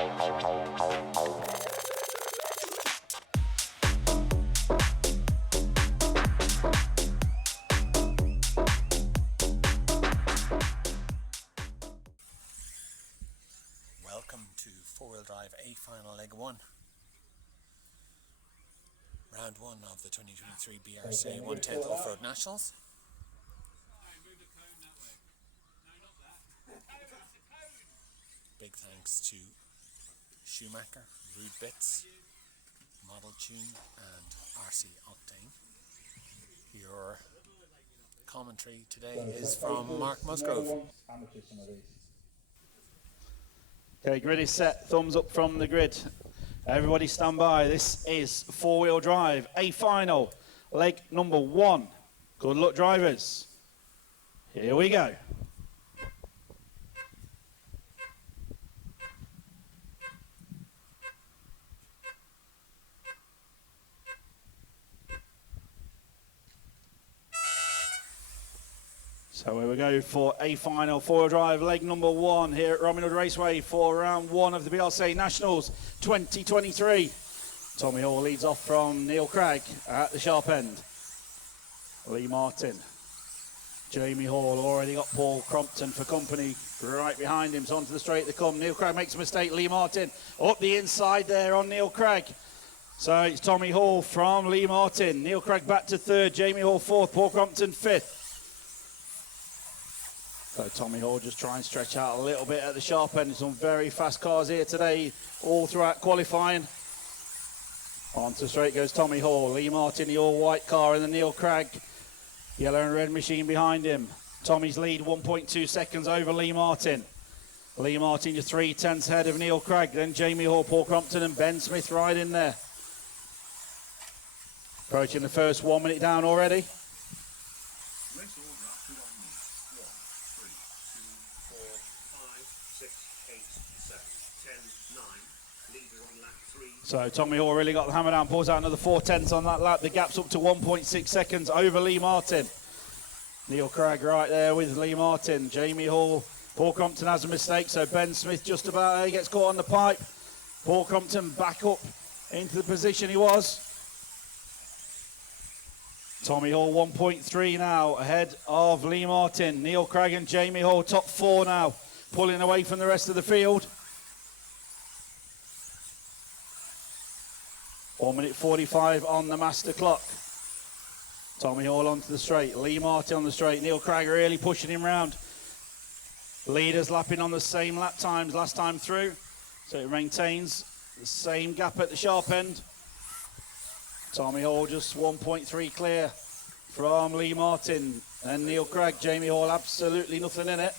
Welcome to four-wheel drive A final leg 1. Round 1 of the 2023 BRCA 10th Offroad Nationals. Big thanks to Schumacher, Rude Bits, Model Tune and RC Octane. Your commentary today is from Mark Musgrove. Okay, grid is set, thumbs up from the grid. Everybody stand by. This is four-wheel drive, A final, leg number 1. Good luck, drivers. Here we go. So here we go for a final four-wheel drive leg number 1 here at Robin Hood Raceway for round 1 of the BRCA Nationals 2023. Tommy Hall leads off from Neil Craig at the sharp end. Lee Martin. Jamie Hall already got Paul Crompton for company right behind him. So onto the straight they come. Neil Craig makes a mistake. Lee Martin up the inside there on Neil Craig. So it's Tommy Hall from Lee Martin. Neil Craig back to 3rd. Jamie Hall 4th. Paul Crompton 5th. So Tommy Hall just try and stretch out a little bit at the sharp end. Some very fast cars here today, all throughout qualifying. On to straight goes Tommy Hall. Lee Martin, the all-white car, and the Neil Craig, yellow and red machine behind him. Tommy's lead 1.2 seconds over Lee Martin. Lee Martin just 3/10 ahead of Neil Craig. Then Jamie Hall, Paul Crompton, and Ben Smith right in there. Approaching the first 1 minute down already. So Tommy Hall really got the hammer down, pulls out another 4/10 on that lap. The gap's up to 1.6 seconds over Lee Martin. Neil Craig right there with Lee Martin. Jamie Hall, Paul Crompton has a mistake, so Ben Smith just about gets caught on the pipe. Paul Crompton back up into the position he was. Tommy Hall 1.3 now ahead of Lee Martin. Neil Craig and Jamie Hall top 4 now, pulling away from the rest of the field. 1 minute 45 on the master clock. Tommy Hall onto the straight. Lee Martin on the straight. Neil Craig really pushing him round. Leaders lapping on the same lap times last time through. So it maintains the same gap at the sharp end. Tommy Hall just 1.3 clear from Lee Martin. And Neil Craig, Jamie Hall absolutely nothing in it.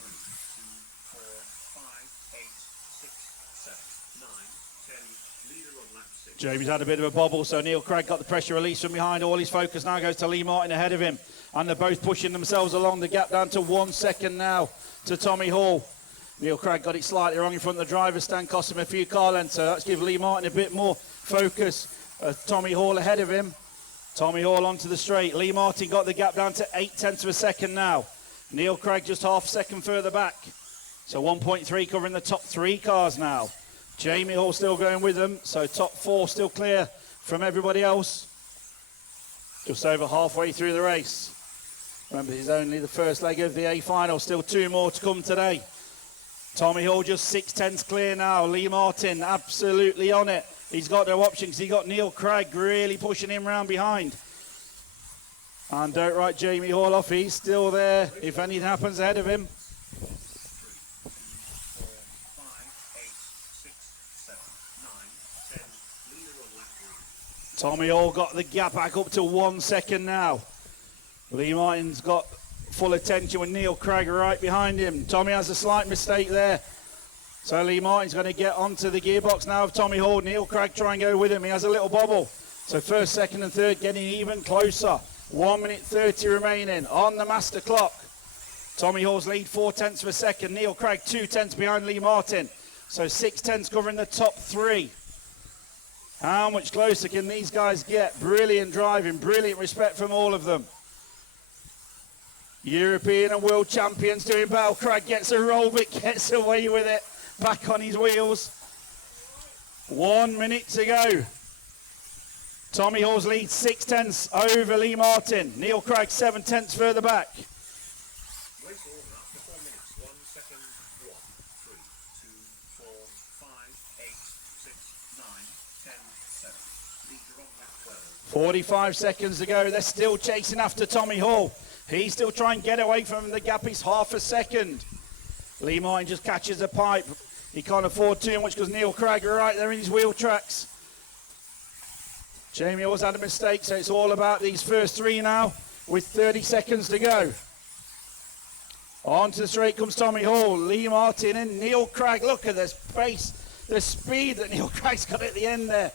Jamie's had a bit of a bobble, so Neil Craig got the pressure release from behind. All his focus now goes to Lee Martin ahead of him. And they're both pushing themselves along. The gap down to 1 second now to Tommy Hall. Neil Craig got it slightly wrong in front of the driver's stand, cost him a few car lengths, so that's give Lee Martin a bit more focus. Tommy Hall ahead of him. Tommy Hall onto the straight. Lee Martin got the gap down to 0.8 of a second now. Neil Craig just half a second further back. So 1.3 covering the top 3 cars now. Jamie Hall still going with them, so top 4 still clear from everybody else. Just over halfway through the race. Remember, this is only the first leg of the A final, still 2 more to come today. Tommy Hall just 6/10 clear now. Lee Martin absolutely on it. He's got no options. He got Neil Craig really pushing him round behind. And don't write Jamie Hall off, he's still there if anything happens ahead of him. Tommy Hall got the gap back up to 1 second now. Lee Martin's got full attention with Neil Craig right behind him. Tommy has a slight mistake there. So Lee Martin's going to get onto the gearbox now of Tommy Hall. Neil Craig try and go with him. He has a little bobble. So first, second and third getting even closer. 1 minute 30 remaining on the master clock. Tommy Hall's lead 4/10 of a second. Neil Craig 2/10 behind Lee Martin. So 6/10 covering the top 3. How much closer can these guys get? Brilliant driving, brilliant respect from all of them. European and world champions doing battle. Craig gets a roll but gets away with it. Back on his wheels. 1 minute to go. Tommy Hall's lead 6/10 over Lee Martin. Neil Craig 7/10 further back. Race order after 4 minutes. 1 second, 1, 3, 2, 4, 5, 8, 6, 9, 10, 7. Leader on with 12. 45 seconds to go. They're still chasing after Tommy Hall. He's still trying to get away from him. The gap is half a second. Lee Martin just catches a pipe. He can't afford too much because Neil Craig are right there in his wheel tracks. Jamie always had a mistake, so it's all about these first three now with 30 seconds to go. On to the straight comes Tommy Hall, Lee Martin and Neil Craig. Look at this pace, the speed that Neil Craig's got at the end there.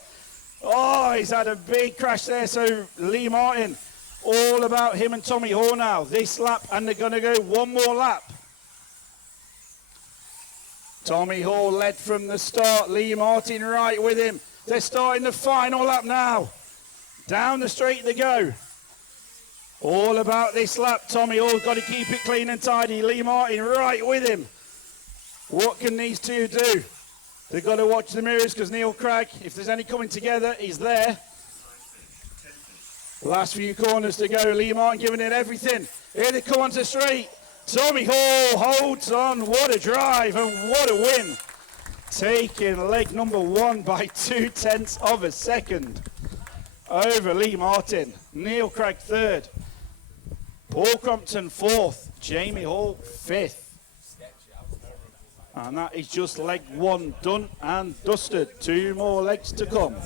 Oh, he's had a big crash there, so Lee Martin, all about him and Tommy Hall now. This lap, and they're going to go one more lap. Tommy Hall led from the start, Lee Martin right with him. They're starting the final lap now. Down the straight they go. All about this lap. Tommy Hall's got to keep it clean and tidy. Lee Martin right with him. What can these two do? They've got to watch the mirrors because Neil Craig, if there's any coming together, he's there. Last few corners to go. Lee Martin giving it everything. Here they come onto straight. Tommy Hall holds on. What a drive and what a win. Taking leg number 1 by 0.2 of a second over Lee Martin. Neil Craig 3rd. Paul Crompton 4th. Jamie Hall 5th. And that is just leg 1 done and dusted. 2 more legs to come.